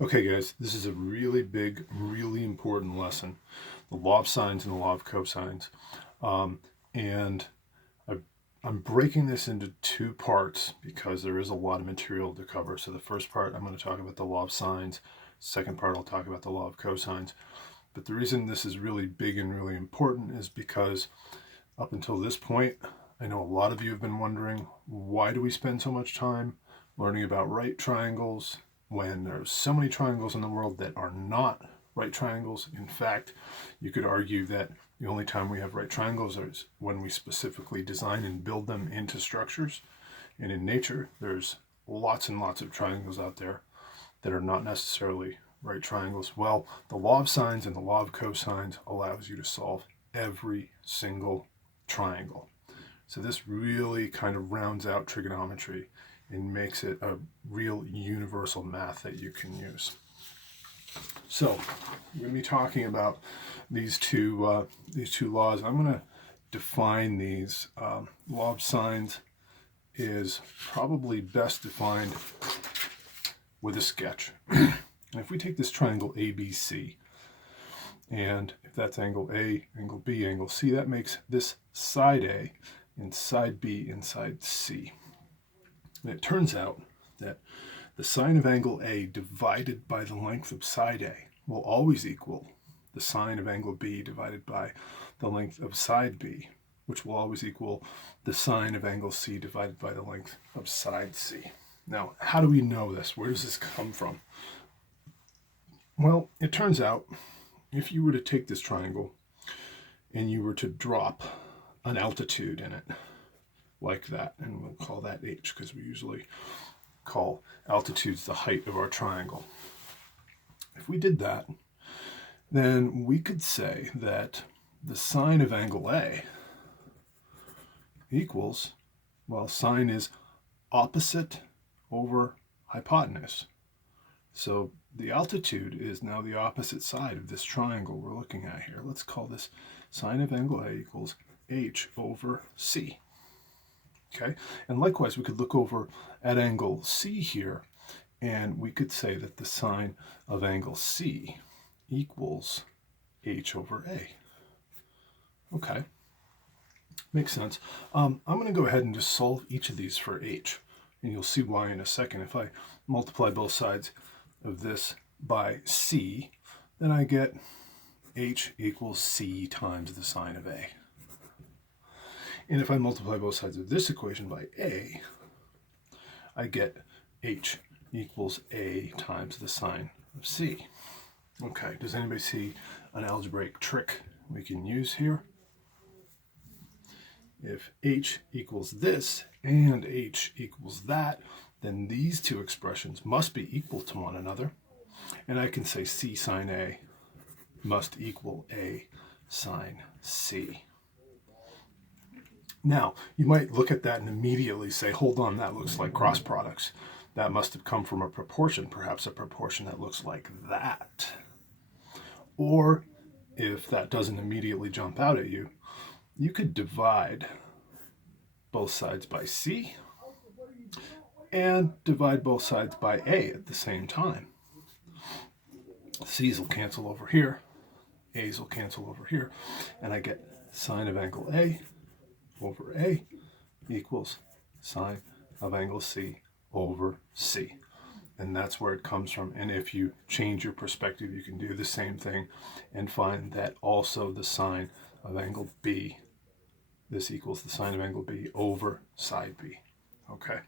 Okay guys, this is a really big, really important lesson. The law of sines and the law of cosines. And I, I'm breaking this into two parts because there is a lot of material to cover. So the first part, I'm going to talk about the law of sines. Second part, I'll talk about the law of cosines. But the reason this is really big and really important is because up until this point, I know a lot of you have been wondering, why do we spend so much time learning about right triangles when there's so many triangles in the world that are not right triangles? In fact, you could argue that the only time we have right triangles is when we specifically design and build them into structures. And in nature, there's lots and lots of triangles out there that are not necessarily right triangles. Well, the law of sines and the law of cosines allows you to solve every single triangle. So this really kind of rounds out trigonometry and makes it a real universal math that you can use. So we're going to be talking about these two laws. I'm going to define these. Law of sines is probably best defined with a sketch. And if we take this triangle ABC, and if that's angle A, angle B, angle C, that makes this side A and side B and side C. And it turns out that the sine of angle A divided by the length of side A will always equal the sine of angle B divided by the length of side B, which will always equal the sine of angle C divided by the length of side C. Now, how do we know this? Where does this come from? Well, it turns out if you were to take this triangle and you were to drop an altitude in it, like that, and we'll call that h because we usually call altitudes the height of our triangle. If we did that, then we could say that the sine of angle A equals, well, sine is opposite over hypotenuse. So the altitude is now the opposite side of this triangle we're looking at here. Let's call this sine of angle A equals h over c. Okay, and likewise, we could look over at angle C here, and we could say that the sine of angle C equals h over A. Okay, makes sense. I'm going to go ahead and just solve each of these for h, and you'll see why in a second. If I multiply both sides of this by c, then I get h equals c times the sine of A. And if I multiply both sides of this equation by a, I get h equals a times the sine of c. Okay, does anybody see an algebraic trick we can use here? If h equals this and h equals that, then these two expressions must be equal to one another. And I can say c sine A must equal a sine C. Now, you might look at that and immediately say, hold on, that looks like cross products. That must have come from a proportion, perhaps a proportion that looks like that. Or if that doesn't immediately jump out at you, you could divide both sides by C and divide both sides by A at the same time. C's will cancel over here, A's will cancel over here, and I get sine of angle A over A equals sine of angle C over C. And that's where it comes from. And if you change your perspective, you can do the same thing and find that also the sine of angle B, this equals the sine of angle B over side B. Okay.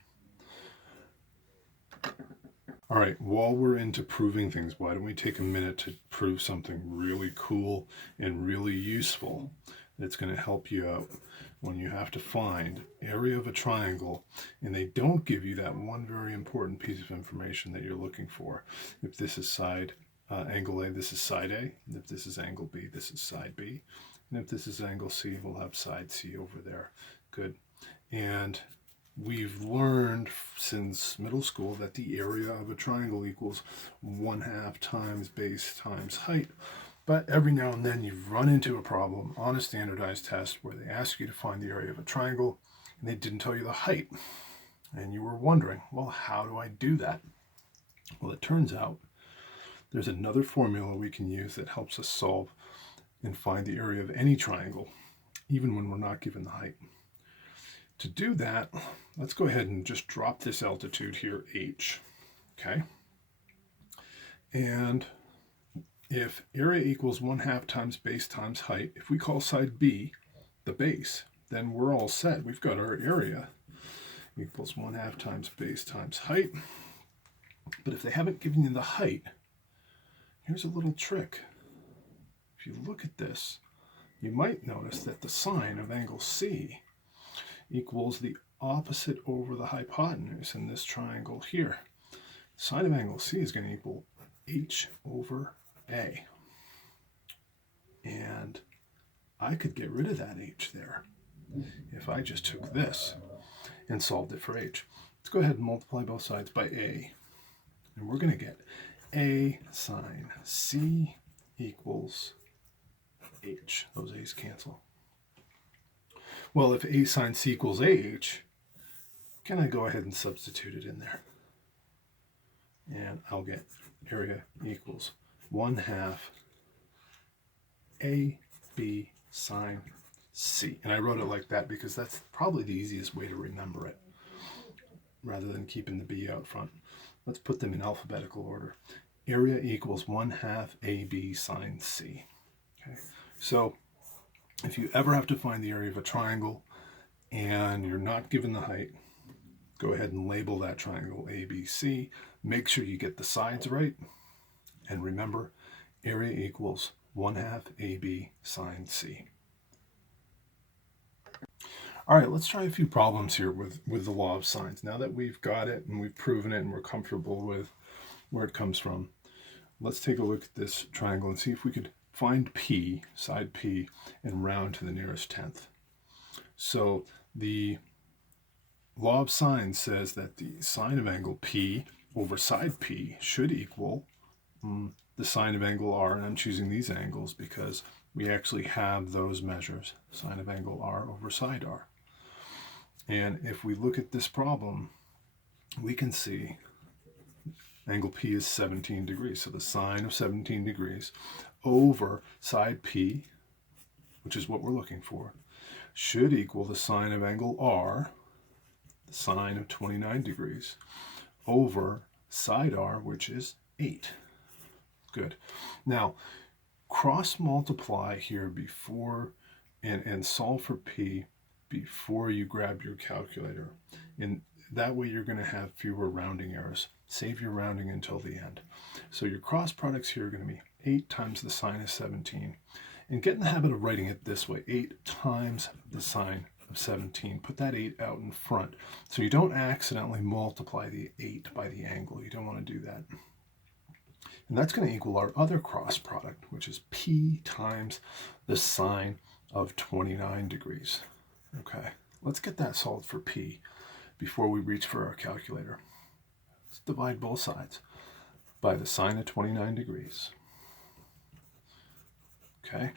All right, while we're into proving things, why don't we take a minute to prove something really cool and really useful that's going to help you out when you have to find area of a triangle and they don't give you that one very important piece of information that you're looking for. If this is side angle A, this is side A. If this is angle B, this is side B. And if this is angle C, we'll have side C over there. Good. And we've learned since middle school that the area of a triangle equals 1/2 times base times height. But every now and then you've run into a problem on a standardized test where they ask you to find the area of a triangle and they didn't tell you the height. And you were wondering, well, how do I do that? Well, it turns out there's another formula we can use that helps us solve and find the area of any triangle, even when we're not given the height. To do that, let's go ahead and just drop this altitude here, h, okay? And if area equals 1/2 times base times height, if we call side B the base, then we're all set. We've got our area equals 1/2 times base times height. But if they haven't given you the height, here's a little trick. If you look at this, you might notice that the sine of angle C equals the opposite over the hypotenuse in this triangle here. Sine of angle C is going to equal h over a. And I could get rid of that h there if I just took this and solved it for h. Let's go ahead and multiply both sides by a. And we're going to get a sine C equals h. Those a's cancel. Well, if a sine C equals h, can I go ahead and substitute it in there? And I'll get area equals 1/2 AB sine C. And I wrote it like that because that's probably the easiest way to remember it, rather than keeping the B out front. Let's put them in alphabetical order. Area equals 1/2 AB sine C. Okay, so if you ever have to find the area of a triangle and you're not given the height, go ahead and label that triangle ABC. Make sure you get the sides right. And remember, area equals 1/2 AB sine C. All right, let's try a few problems here with the law of sines. Now that we've got it and we've proven it and we're comfortable with where it comes from, let's take a look at this triangle and see if we could find P, side P, and round to the nearest tenth. So the law of sines says that the sine of angle P over side P should equal the sine of angle R, and I'm choosing these angles because we actually have those measures, sine of angle R over side R. And if we look at this problem, we can see angle P is 17 degrees. So the sine of 17 degrees over side P, which is what we're looking for, should equal the sine of angle R, the sine of 29 degrees, over side R, which is 8. Good. Now, cross multiply here before and solve for P before you grab your calculator. And that way you're going to have fewer rounding errors. Save your rounding until the end. So your cross products here are going to be 8 times the sine of 17. And get in the habit of writing it this way, 8 times the sine of 17. Put that 8 out in front so you don't accidentally multiply the 8 by the angle. You don't want to do that. And that's going to equal our other cross product, which is P times the sine of 29 degrees. Okay, let's get that solved for P before we reach for our calculator. Let's divide both sides by the sine of 29 degrees. Okay,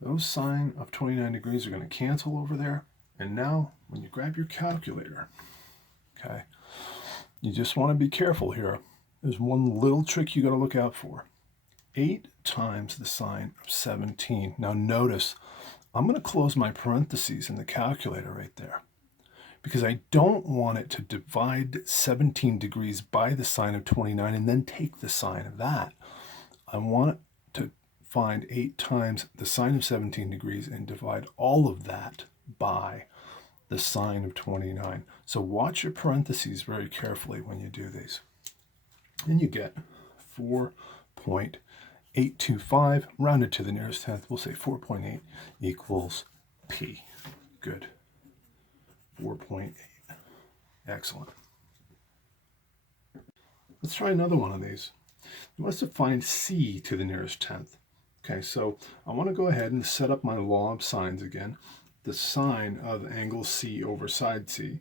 those sine of 29 degrees are going to cancel over there. And now, when you grab your calculator, okay, you just want to be careful here. There's one little trick you got to look out for. 8 times the sine of 17. Now notice, I'm going to close my parentheses in the calculator right there because I don't want it to divide 17 degrees by the sine of 29 and then take the sine of that. I want it to find 8 times the sine of 17 degrees and divide all of that by the sine of 29. So watch your parentheses very carefully when you do these. And you get 4.825 rounded to the nearest tenth. We'll say 4.8 equals P. Good. 4.8. Excellent. Let's try another one of these. You want us to find C to the nearest tenth. Okay, so I want to go ahead and set up my law of sines again. The sine of angle C over side C,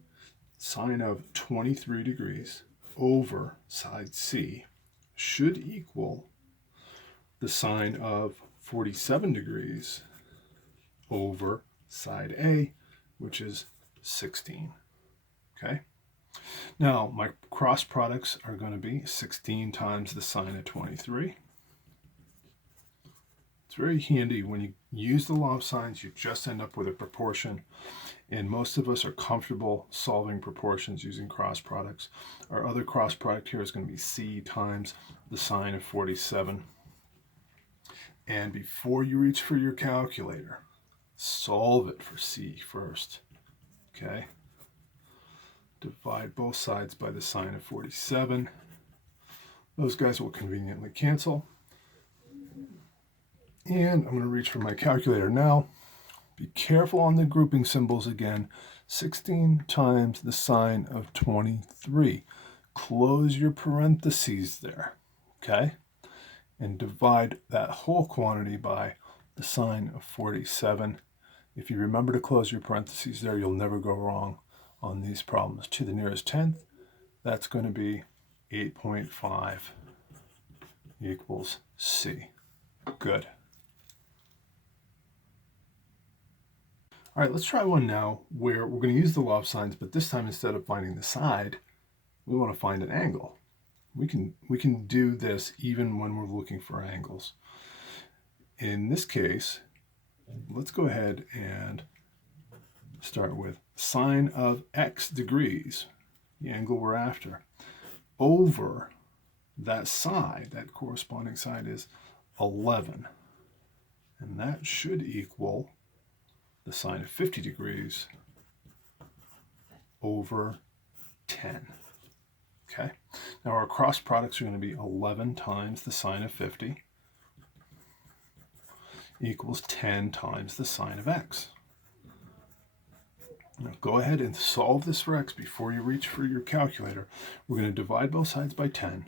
sine of 23 degrees over side C should equal the sine of 47 degrees over side A, which is 16. Okay? Now, my cross products are going to be 16 times the sine of 23 very handy. When you use the law of sines, you just end up with a proportion. And most of us are comfortable solving proportions using cross products. Our other cross product here is going to be c times the sine of 47. And before you reach for your calculator, solve it for c first. Okay? Divide both sides by the sine of 47. Those guys will conveniently cancel. And I'm going to reach for my calculator now. Be careful on the grouping symbols again. 16 times the sine of 23. Close your parentheses there, okay? And divide that whole quantity by the sine of 47. If you remember to close your parentheses there, you'll never go wrong on these problems. To the nearest tenth, that's going to be 8.5 equals C. Good. All right, let's try one now where we're going to use the law of sines, but this time instead of finding the side, we want to find an angle. We can do this even when we're looking for angles. In this case, let's go ahead and start with sine of x degrees, the angle we're after, over that side. That corresponding side is 11. And that should equal the sine of 50 degrees over 10. Okay? Now our cross products are going to be 11 times the sine of 50 equals 10 times the sine of x. Now go ahead and solve this for x before you reach for your calculator. We're going to divide both sides by 10.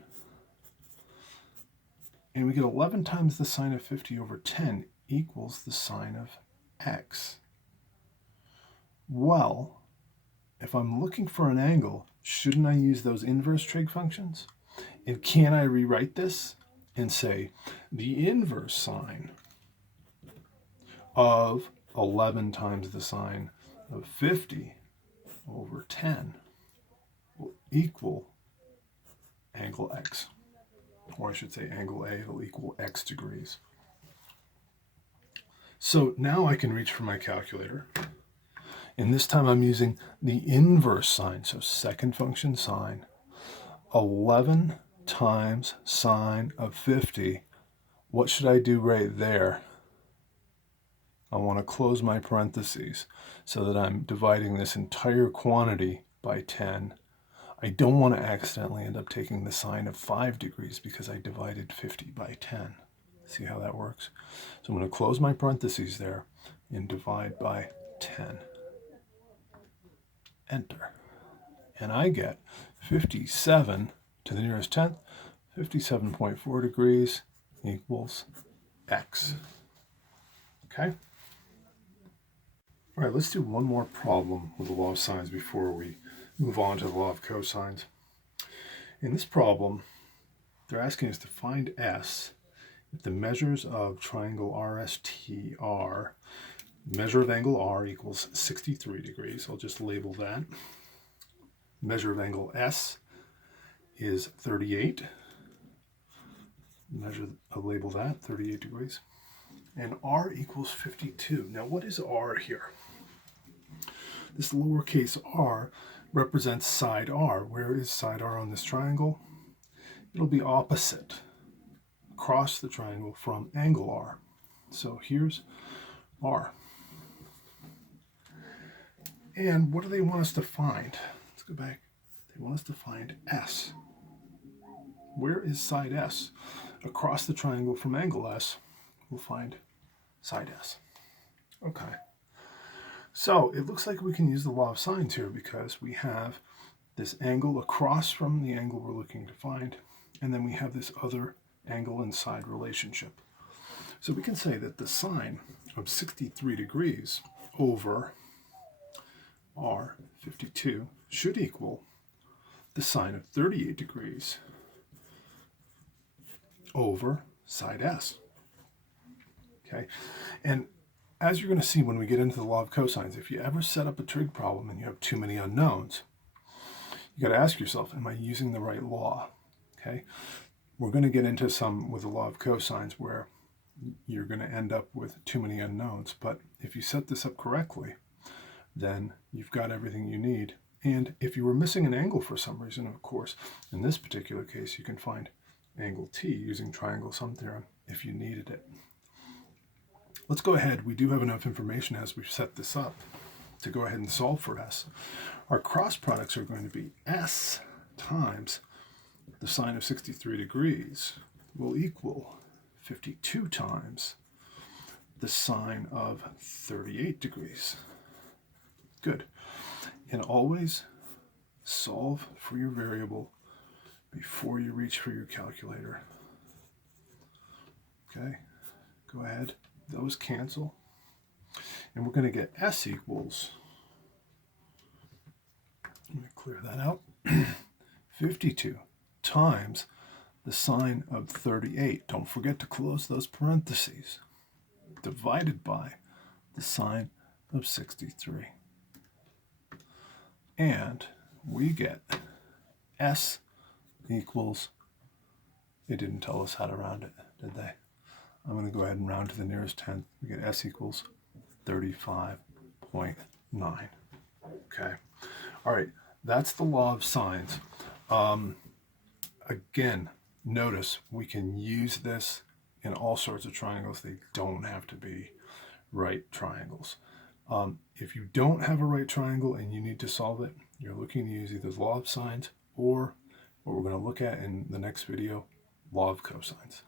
And we get 11 times the sine of 50 over 10 equals the sine of x. Well, if I'm looking for an angle, shouldn't I use those inverse trig functions? And can I rewrite this and say the inverse sine of 11 times the sine of 50 over 10 will equal angle x. Or I should say angle A will equal x degrees. So now I can reach for my calculator. And this time I'm using the inverse sine, so second function sine. 11 times sine of 50. What should I do right there? I want to close my parentheses so that I'm dividing this entire quantity by 10. I don't want to accidentally end up taking the sine of 5 degrees because I divided 50 by 10. See how that works? So I'm going to close my parentheses there and divide by 10. Enter. And I get 57 to the nearest tenth, 57.4 degrees equals x. Okay? All right, let's do one more problem with the law of sines before we move on to the law of cosines. In this problem, they're asking us to find S if the measures of triangle RST are measure of angle R equals 63 degrees. I'll just label that. Measure of angle S is 38. I'll label that, 38 degrees. And R equals 52. Now what is R here? This lowercase r represents side R. Where is side R on this triangle? It'll be opposite, across the triangle from angle R. So here's R. And what do they want us to find? Let's go back. They want us to find S. Where is side S? Across the triangle from angle S, we'll find side S. Okay. So it looks like we can use the law of sines here because we have this angle across from the angle we're looking to find, and then we have this other angle and side relationship. So we can say that the sine of 63 degrees over R, 52, should equal the sine of 38 degrees over side S. Okay, and as you're going to see when we get into the law of cosines, if you ever set up a trig problem and you have too many unknowns, you got to ask yourself, am I using the right law? Okay, we're going to get into some with the law of cosines where you're going to end up with too many unknowns. But if you set this up correctly, then you've got everything you need. And if you were missing an angle for some reason, of course, in this particular case, you can find angle T using triangle sum theorem if you needed it. Let's go ahead. We do have enough information as we've set this up to go ahead and solve for S. Our cross products are going to be S times the sine of 63 degrees will equal 52 times the sine of 38 degrees. Good. And always solve for your variable before you reach for your calculator. Okay, go ahead. Those cancel. And we're going to get S equals, let me clear that out, 52 times the sine of 38. Don't forget to close those parentheses. Divided by the sine of 63. And we get S equals, they didn't tell us how to round it, did they? I'm going to go ahead and round to the nearest tenth. We get S equals 35.9. Okay. All right. That's the law of sines. Again, notice we can use this in all sorts of triangles. They don't have to be right triangles. If you don't have a right triangle and you need to solve it, you're looking to use either the law of sines or what we're going to look at in the next video, law of cosines.